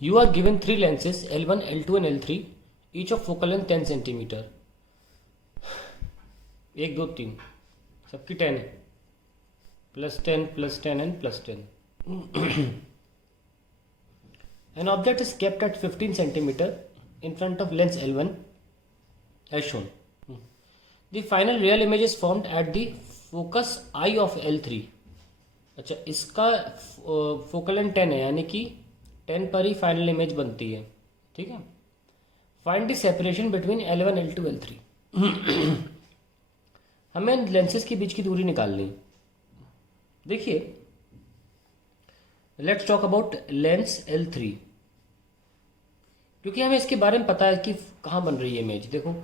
You are given three lenses L1, L2 and L3, each of focal length 10 centimeter. 1, 2, 3 सबकी 10 है, +10, +10 and +10. An object is kept at 15 centimeter in front of lens L1 as shown. The final real image is formed at the focus I of L3. अच्छा, इसका focal length 10 है, यानी कि 10 पर ही final image बनती है. ठीक है. Find the separation between L1, L2, L3. हमें लेंसेज के बीच की दूरी निकालनी. देखिए, let's talk about lens L3, क्योंकि हमें इसके बारे में पता है कि कहाँ बन रही है इमेज. देखो,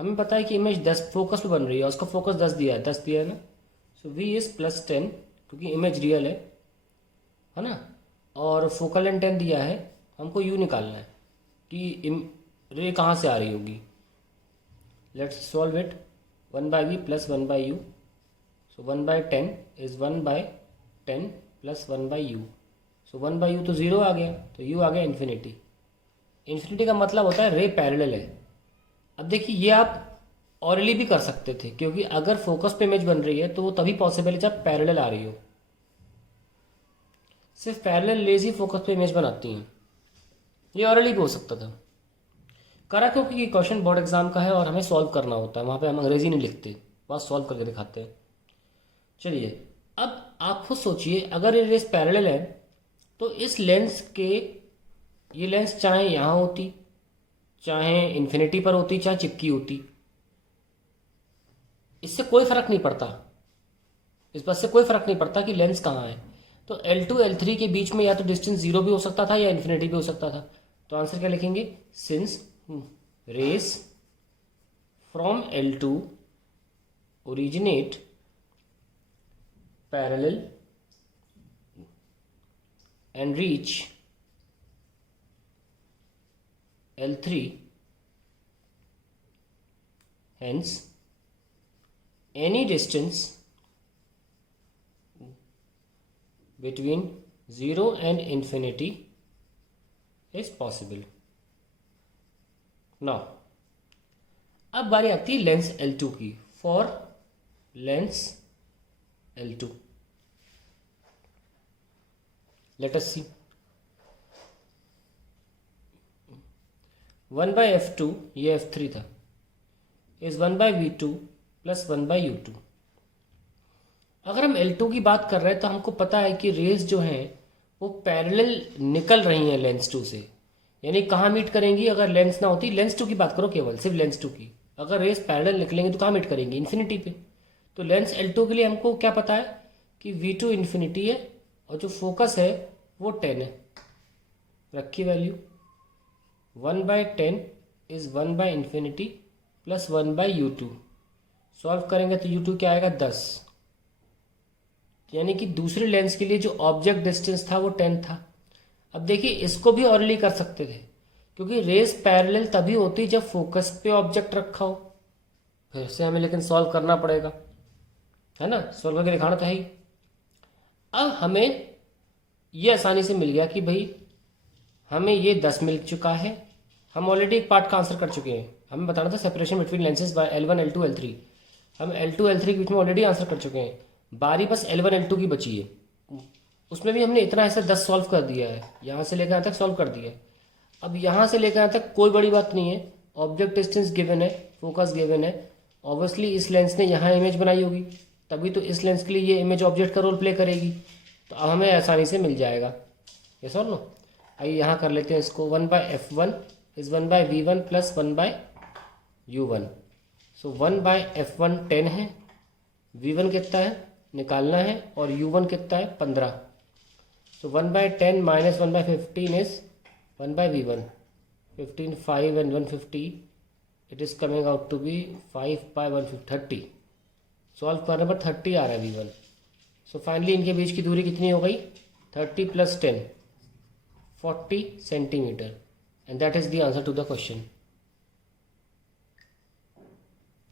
हमें पता है कि इमेज 10 फोकस पे बन रही है, उसका फोकस 10 दिया है ना. सो V इज +10, क्योंकि इमेज रियल है ना, और फोकल लेंथ 10 दिया है. हमको U निकालना है कि रे कहाँ से आ रही होगी. Let's solve it. 1/V + 1/U. So 1/10 is 1/10 + 1/U. So 1/U तो 0 आ गया, तो U आ गया इन्फिनिटी. इन्फिनिटी का मतलब होता है रे पैरेलल है. अब देखिए, ये आप ऑरली भी कर सकते थे, क्योंकि अगर फोकस पे इमेज बन रही है तो वो तभी पॉसिबल है जब पैरेलल आ रही हो. सिर्फ पैरेलल रेज ही फोकस पे इमेज बनाती हैं. ये ऑरली भी हो सकता था. करा क्योंकि ये क्वेश्चन बोर्ड एग्जाम का है और हमें सॉल्व करना होता है. वहाँ पे हम अंग्रेजी नहीं लिखते, वहाँ सॉल्व करके दिखाते हैं. चलिए, अब आप खुद सोचिए, अगर ये रेस पैरेलल है तो इस लेंस के, ये लेंस चाहे यहाँ होती, चाहे इन्फिनिटी पर होती, चाहे चिपकी होती, इससे कोई फर्क नहीं पड़ता. इस बात से कोई फर्क नहीं पड़ता कि लेंस कहाँ है. तो L2 L3 के बीच में या तो डिस्टेंस 0 भी हो सकता था या इन्फिनिटी भी हो सकता था. तो आंसर क्या लिखेंगे? Since rays from L2 originate parallel and reach L3, hence any distance between 0 and infinity is possible. Now, अब बारी आती है लेंस L2 की. For Lenz L2, let us see. 1/f2, ये f3 था, इज 1/v2 + 1/u2. अगर हम L2 की बात कर रहे हैं तो हमको पता है कि रेज जो हैं वो पैरेलल निकल रही हैं लेंस 2 से. यानी कहाँ मीट करेंगी? अगर लेंस ना होती, लेंस 2 की बात करो केवल, सिर्फ लेंस 2 की, अगर रेज पैरेलल निकलेंगे तो कहाँ मीट करेंगी? इन्फिनिटी पे. तो लेंस L2 के लिए हमको क्या पता है कि V2 इन्फिनिटी है और जो फोकस है वो 10 है. रखी value. 1/10 is 1/infinity + 1/u2. Solve करेंगे तो u2 क्या आएगा? 10. यानी कि दूसरे लेंस के लिए जो ऑब्जेक्ट डिस्टेंस था वो 10 था. अब देखिए, इसको भी ऑरली कर सकते थे, क्योंकि रेस पैरेलल तभी होती जब फोकस पे ऑब्जेक्ट रखा हो. फिर से हमें लेकिन सॉल्व करना पड़ेगा, है ना. सॉल्व करके दिखाना तो है ही. अब हमें ये आसानी से मिल गया कि भाई हमें ये 10 मिल चुका है. हम ऑलरेडी एक पार्ट का आंसर कर चुके हैं. हमें बताना था separation between lenses bye L1, L2, L3. हम L2, L3 के बीच में ऑलरेडी आंसर कर चुके हैं. बारी बस L1, L2 की बची है. उसमें भी हमने इतना ऐसा 10 सॉल्व कर दिया है. यहाँ से लेकर यहाँ तक सॉल्व कर दिया है. अब यहाँ से लेकर यहाँ तक कोई बड़ी बात नहीं है. ऑब्जेक्ट डिस्टेंस गिवन है, फोकस गिवन है. ऑब्वियसली इस लेंस ने यहाँ इमेज बनाई होगी, तभी तो इस लेंस के लिए ये इमेज ऑब्जेक्ट का रोल प्ले करेगी. तो अब हमें आसानी से मिल जाएगा. ये सॉल्व नो. आइए यहाँ कर लेते हैं इसको. 1/f1 is 1/v1 + 1/u1. So 1/f1 10 है, v1 कितना है निकालना है, और u1 कितना है 15. सो 1/10 - 1/15 is 1/v1. 15, 5 and 150, it is coming out to be 5/150, 30. Solve करने पर 30 आ रहा है v1. सो फाइनली इनके बीच की दूरी कितनी हो गई? 30 + 10, 40 centimetre. And that is the answer to the question.